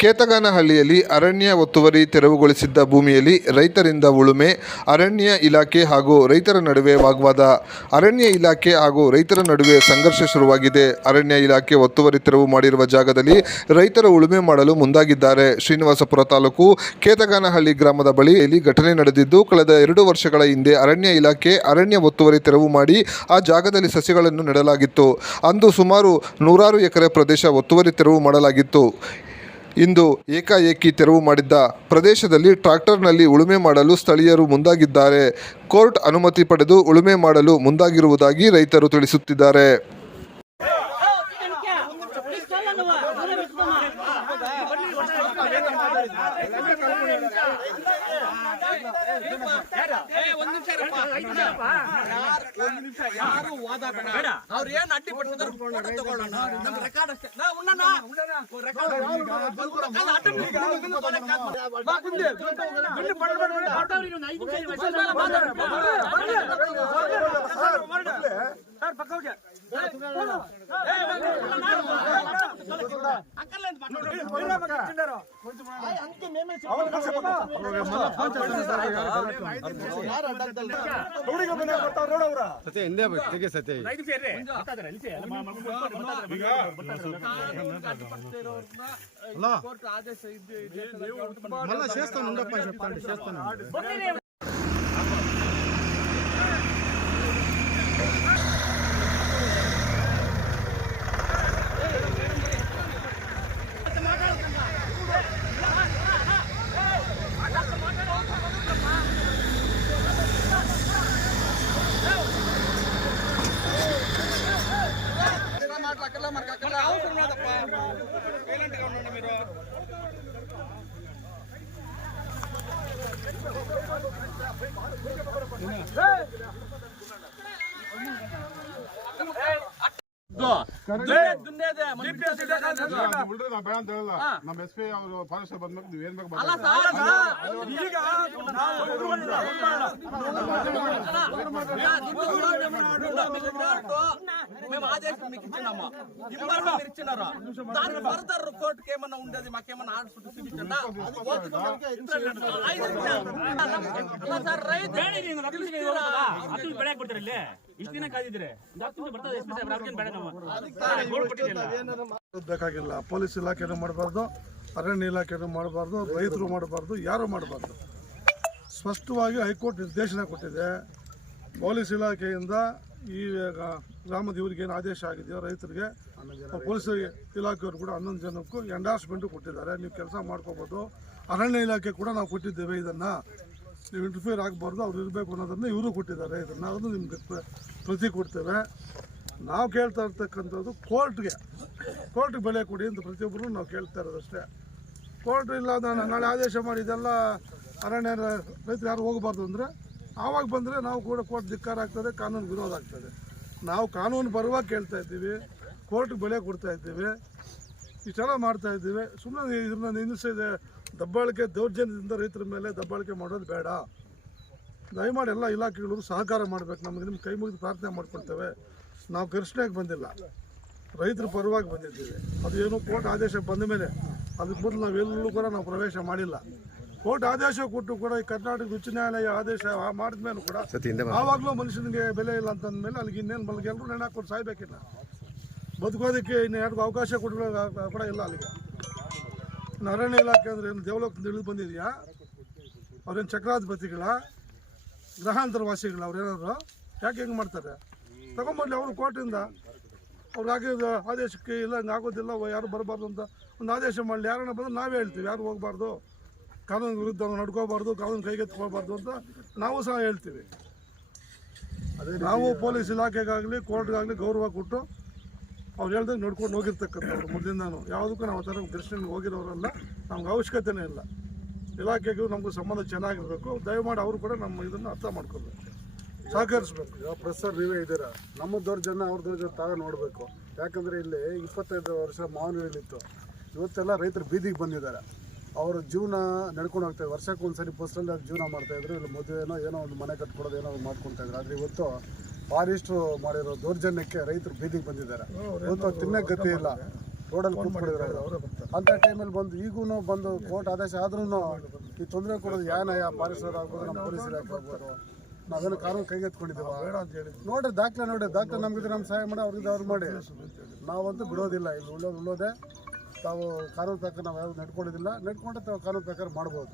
ಕೇತಗಾನಹಳ್ಳಿಯಲ್ಲಿ ಅರಣ್ಯ ಒತ್ತುವರಿ ತೆರವುಗೊಳಿಸಿದ್ದ ಭೂಮಿಯಲ್ಲಿ ರೈತರಿಂದ ಉಳುಮೆ, ಅರಣ್ಯ ಇಲಾಖೆ ಹಾಗೂ ರೈತರ ನಡುವೆ ವಾಗ್ವಾದ. ಅರಣ್ಯ ಇಲಾಖೆ ಹಾಗೂ ರೈತರ ನಡುವೆ ಸಂಘರ್ಷ ಶುರುವಾಗಿದೆ. ಅರಣ್ಯ ಇಲಾಖೆ ಒತ್ತುವರಿ ತೆರವು ಮಾಡಿರುವ ಜಾಗದಲ್ಲಿ ರೈತರು ಉಳುಮೆ ಮಾಡಲು ಮುಂದಾಗಿದ್ದಾರೆ. ಶ್ರೀನಿವಾಸಪುರ ತಾಲೂಕು ಕೇತಗಾನಹಳ್ಳಿ ಗ್ರಾಮದ ಬಳಿಯಲ್ಲಿ ಘಟನೆ ನಡೆದಿದ್ದು, ಕಳೆದ ಎರಡು ವರ್ಷಗಳ ಹಿಂದೆ ಅರಣ್ಯ ಇಲಾಖೆ ಅರಣ್ಯ ಒತ್ತುವರಿ ತೆರವು ಮಾಡಿ ಆ ಜಾಗದಲ್ಲಿ ಸಸಿಗಳನ್ನು ನೆಡಲಾಗಿತ್ತು. ಅಂದು ಸುಮಾರು ನೂರಾರು ಎಕರೆ ಪ್ರದೇಶ ಒತ್ತುವರಿ ತೆರವು ಮಾಡಲಾಗಿತ್ತು. ಇಂದು ಏಕಾಏಕಿ ತೆರವು ಮಾಡಿದ್ದ ಪ್ರದೇಶದಲ್ಲಿ ಟ್ರಾಕ್ಟರ್ನಲ್ಲಿ ಉಳುಮೆ ಮಾಡಲು ಸ್ಥಳೀಯರು ಮುಂದಾಗಿದ್ದಾರೆ. ಕೋರ್ಟ್ ಅನುಮತಿ ಪಡೆದು ಉಳುಮೆ ಮಾಡಲು ಮುಂದಾಗಿರುವುದಾಗಿ ರೈತರು ತಿಳಿಸುತ್ತಿದ್ದಾರೆ. ಯಾರು ವಾದ ಬೇಡ ಅವ್ರು ಏನ್ ಅಡ್ಡಿ ಪಡಿಸಿದ್ರು ಫೋಟೋ ತಗೊಳ್ಳೋಣ ನಮ್ ರೆಕಾರ್ಡ್ ಅಷ್ಟೇ ನಾ ಉಣ್ಣನ ರೆಕಾರ್ಡ್ ಅಡ್ಡ ಬಾ ಕುಂದೆ ಬಿಲ್ಲು ಬಡ ಬಡ ಬಡ ಮಾತಾಡ್ರಿ ನೀವು ಐದು ನಿಮಿಷ ಸರ್ ಪಕ್ಕ ಹೋಗಿ ಸತ್ಯ ಹಿಂದೆ ತೆಗೆ ಸತ್ಯ ಕೋರ್ಟ್ ಆದೇಶ ಇದ್ದು మళ్ళా చేస్తాను ఉండప్ప చెప్తాను చేస్తాను ನಮ್ಮ ಎಸ್ ಪಿ ಅವರು ಫಾರೆಸ್ಟ್ ಬಂದ್ಮೇಲೆ ನೀವು ಏನ್ ಬೇಕು ಅಲ್ಲ ಮಾತಾಡಿ. ಸರ್ ಈಗ మేము ఆదేశం మీకు ఇచ్చినాము ఇవ్వరు మీరు ఇచ్చినారు దాని ఫర్దర్ కోర్టుకి ఏమన్నా ఉండేది మాకేమన్నా ఆర్డర్స్ ఉంటే చూపించండి ఐదు నిమిషాలు సార్ రైతు ಹತ್ತು ಬೆಳೆ ಕೊಡ್ತಾರಲ್ಲಿ ಇಷ್ಟು ದಿನ ಕಾದಿದ್ರೆ ಬೇಕಾಗಿಲ್ಲ. ಪೊಲೀಸ್ ಇಲಾಖೆನೂ ಮಾಡಬಾರ್ದು ಅರಣ್ಯ ಇಲಾಖೆನೂ ಮಾಡಬಾರ್ದು ರೈತರು ಮಾಡಬಾರ್ದು ಯಾರು ಮಾಡಬಾರ್ದು. ಸ್ಪಷ್ಟವಾಗಿ ಹೈಕೋರ್ಟ್ ನಿರ್ದೇಶನ ಕೊಟ್ಟಿದೆ. ಪೊಲೀಸ್ ಇಲಾಖೆಯಿಂದ ಈ ಗ್ರಾಮದ ಇವರಿಗೆ ಏನು ಆದೇಶ ಆಗಿದೆಯೋ ರೈತರಿಗೆ ಪೊಲೀಸ್ ಇಲಾಖೆಯವರು ಕೂಡ ಹನ್ನೊಂದು ಜನಕ್ಕೂ ಎಂಡಾರ್ಸ್ಮೆಂಟು ಕೊಟ್ಟಿದ್ದಾರೆ. ನೀವು ಕೆಲಸ ಮಾಡ್ಕೋಬೋದು. ಅರಣ್ಯ ಇಲಾಖೆ ಕೂಡ ನಾವು ಕೊಟ್ಟಿದ್ದೇವೆ ಇದನ್ನು. ನೀವು ಇಂಟರ್ಫಿಯರ್ ಆಗಬಾರ್ದು, ಅವ್ರು ಇರಬೇಕು ಅನ್ನೋದನ್ನು ಇವರು ಕೊಟ್ಟಿದ್ದಾರೆ. ಇದನ್ನು ಅದನ್ನು ನಿಮಗೆ ಪ್ರ- ಪ್ರತಿ ಕೊಡ್ತೇವೆ ನಾವು ಕೇಳ್ತಾ ಇರ್ತಕ್ಕಂಥದ್ದು ಕೋರ್ಟ್ಗೆ ಕೋರ್ಟ್ಗೆ ಬೆಲೆ ಕೊಡಿ ಅಂತ ಪ್ರತಿಯೊಬ್ಬರು ನಾವು ಕೇಳ್ತಾ ಇರೋದಷ್ಟೇ ಕೋರ್ಟ್ ಇಲ್ಲ ನಾನು ನಾಳೆ ಆದೇಶ ಮಾಡಿ ಇದೆಲ್ಲ ಅರಣ್ಯ ರೈತರು ಯಾರು ಹೋಗಬಾರ್ದು ಅಂದರೆ ಆವಾಗ ಬಂದರೆ ನಾವು ಕೂಡ ಕೋರ್ಟ್ ಧಿಕ್ಕಾರ ಆಗ್ತದೆ, ಕಾನೂನು ವಿರೋಧ ಆಗ್ತದೆ. ನಾವು ಕಾನೂನು ಬರುವಾಗ ಕೇಳ್ತಾ ಇದ್ದೀವಿ ಕೋರ್ಟ್ಗೆ ಬೆಲೆ ಕೊಡ್ತಾ ಇದ್ದೀವಿ. ಇಷ್ಟೆಲ್ಲ ಮಾಡ್ತಾ ಇದ್ದೀವಿ. ಸುಮ್ಮನೆ ಇದನ್ನ ನಿಲ್ಲಿಸಿದೆ ದಬ್ಬಾಳಿಕೆ ದೌರ್ಜನ್ಯದಿಂದ ರೈತರ ಮೇಲೆ ದಬ್ಬಾಳಿಕೆ ಮಾಡೋದು ಬೇಡ. ದಯಮಾಡಿ ಎಲ್ಲ ಇಲಾಖೆಗಳು ಸಹಕಾರ ಮಾಡಬೇಕು. ನಮಗೆ ನಿಮ್ಮ ಕೈ ಮುಗಿದು ಪ್ರಾರ್ಥನೆ ಮಾಡ್ಕೊಳ್ತೇವೆ. ನಾವು ಘರ್ಷಣೆಗೆ ಬಂದಿಲ್ಲ. ರೈತರ ಪರವಾಗಿ ಬಂದಿದ್ದೀವಿ. ಅದು ಏನು ಕೋರ್ಟ್ ಆದೇಶ ಬಂದ ಮೇಲೆ ಅದಕ್ಕೆ ಮೊದಲು ನಾವೆಲ್ಲೂ ಕೂಡ ನಾವು ಪ್ರವೇಶ ಮಾಡಿಲ್ಲ. ಕೋರ್ಟ್ ಆದೇಶ ಕೊಟ್ಟು ಕೂಡ ಈ ಕರ್ನಾಟಕ ಉಚ್ಚ ನ್ಯಾಯಾಲಯ ಆದೇಶ ಮಾಡಿದ ಮೇಲೆ ಕೂಡ ಆವಾಗಲೂ ಮನುಷ್ಯನಿಗೆ ಬೆಲೆ ಇಲ್ಲ ಅಂತಂದ್ಮೇಲೆ ಅಲ್ಲಿಗೆ ಇನ್ನೇನು ಬಲ್ಗೆ ಎಲ್ಲರೂ ನೆನೆ ಹಾಕೊಂಡು ಸಾಯ್ಬೇಕಿಲ್ಲ. ಬದುಕೋದಕ್ಕೆ ಇನ್ನು ಯಾರಿಗೂ ಅವಕಾಶ ಕೊಟ್ಟಿರೋ ಕೂಡ ಇಲ್ಲ ಅಲ್ಲಿಗೆ ಅರಣ್ಯ ಇಲಾಖೆ ಅಂದರೆ ಏನು ದೇವಲೋಕದಿಂದ ಇಳಿದು ಬಂದಿದೆಯಾ? ಅವ್ರೇನು ಚಕ್ರಾಧಿಪತಿಗಳ ಗ್ರಹಾಂತರ ವಾಸಿಗಳ ಅವ್ರು ಏನಾದ್ರು? ಯಾಕೆ ಹೆಂಗೆ ಮಾಡ್ತಾರೆ? ತಗೊಂಬರ್ಲಿ ಅವರು ಕೋರ್ಟಿಂದ ಅವ್ರು ಆಗಿರೋ ಆದೇಶಕ್ಕೆ ಇಲ್ಲ ಹಂಗೆ ಆಗೋದಿಲ್ಲ ಯಾರು ಬರಬಾರ್ದು ಅಂತ ಒಂದು ಆದೇಶ ಮಾಡಲಿ. ಯಾರನ್ನ ಬಂದ್ರೆ ನಾವೇ ಹೇಳ್ತೀವಿ ಯಾರು ಹೋಗಬಾರ್ದು? ಕಾನೂನು ವಿರುದ್ಧ ನಡ್ಕೋಬಾರ್ದು ಕಾನೂನು ಕೈಗೆತ್ಕೊಳ್ಬಾರ್ದು ಅಂತ ನಾವು ಸಹ ಹೇಳ್ತೀವಿ. ನಾವು ಪೊಲೀಸ್ ಇಲಾಖೆಗಾಗಲಿ ಕೋರ್ಟ್ಗಾಗಲಿ ಗೌರವ ಕೊಟ್ಟು ಅವ್ರು ಹೇಳ್ದಂಗೆ ನೋಡ್ಕೊಂಡು ಹೋಗಿರ್ತಕ್ಕಂಥವ್ರು ಮೊದಲಿಂದಾನು ಯಾವುದಕ್ಕೂ ನಾವು ಆ ಥರ ಹೋಗಿರೋರಲ್ಲ, ನಮ್ಗೆ ಅವಶ್ಯಕತೆನೇ ಇಲ್ಲ. ಇಲಾಖೆಗೂ ನಮಗೂ ಸಂಬಂಧ ಚೆನ್ನಾಗಿರಬೇಕು. ದಯಮಾಡಿ ಅವರು ಕೂಡ ನಮ್ಮ ಇದನ್ನು ಅರ್ಥ ಮಾಡ್ಕೋಬೇಕು. ಸಹಕರಿಸ್ಬೇಕು. ಈಗ ಪ್ರೊಫೆಸರ್ ನೀವೇ ಇದ್ದೀರಾ? ನಮ್ಮ ದೌರ್ಜನ್ಯ ಅವ್ರ ದೌರ್ಜನ್ಯ ತಾಗ ನೋಡಬೇಕು. ಯಾಕಂದರೆ ಇಲ್ಲಿ ಇಪ್ಪತ್ತೈದು ವರ್ಷ ಮಾವನಹಳ್ಳಿತ್ತು ಇವತ್ತೆಲ್ಲ ರೈತರು ಬೀದಿಗೆ ಬಂದಿದ್ದಾರೆ. ಅವರ ಜೀವನ ನಡ್ಕೊಂಡು ಹೋಗ್ತಾರೆ ವರ್ಷಕ್ಕೆ ಒಂದ್ಸರಿ ಬಸ್ಸಲ್ಲಿ ಜೀವನ ಮಾಡ್ತಾಯಿದ್ರು ಇಲ್ಲಿ ಮದುವೆನೋ ಏನೋ ಒಂದು ಮನೆ ಕಟ್ಕೊಡೋದು ಏನೋ ಒಂದು ಮಾಡ್ಕೊಳ್ತಾ ಇದ್ರು. ಆದರೆ ಇವತ್ತು ಫಾರೆಸ್ಟ್ರು ಮಾಡಿರೋ ದೌರ್ಜನ್ಯಕ್ಕೆ ರೈತರು ಬೀದಿಗೆ ಬಂದಿದ್ದಾರೆ. ಇವತ್ತು ತಿನ್ನಕ್ಕೆ ಗತಿ ಇಲ್ಲ. ರೋಡಲ್ಲಿ ಕೂತ್ಕೊಂಡಿದ್ದಾರೆ ಅಂತ ಟೈಮಲ್ಲಿ ಬಂದು ಈಗೂ ಬಂದು ಕೋರ್ಟ್ ಆದೇಶ ಆದ್ರೂ ಈ ತೊಂದರೆ ಕೊಡೋದು ಯಾ ನಯ ಪಾಲಿಸೋರು ಆಗ್ಬೋದು ನಮ್ಮ ಪೊಲೀಸ್ ಇಲಾಖೆ ಆಗ್ಬೋದು. ನಾವೇನು ಕಾನೂನು ಕೈಗೆತ್ಕೊಂಡಿದ್ದೀವ ಹೇಳಿ ನೋಡ್ರಿ ದಾಖಲೆ ನೋಡಿ ದಾಖಲೆ ನಮ್ಗಿದ್ರೆ ನಮ್ಮ ಸಹಾಯ ಮಾಡಿ ಅವ್ರಿಗೆ ಅವ್ರು ಮಾಡಿ. ನಾವಂತೂ ಬಿಡೋದಿಲ್ಲ. ಇಲ್ಲಿ ಉಳ್ಳೋದು ಉಳ್ಳೋದೆ. ತಾವು ಕಾನೂನು ಪ್ರಕಾರ ನಾವು ಯಾವ್ದು ನಡ್ಕೊಳ್ಳೋದಿಲ್ಲ ನಡ್ಕೊಂಡ್ರೆ ತಾವು ಕಾನೂನು ಪ್ರಕಾರ ಮಾಡ್ಬೋದು.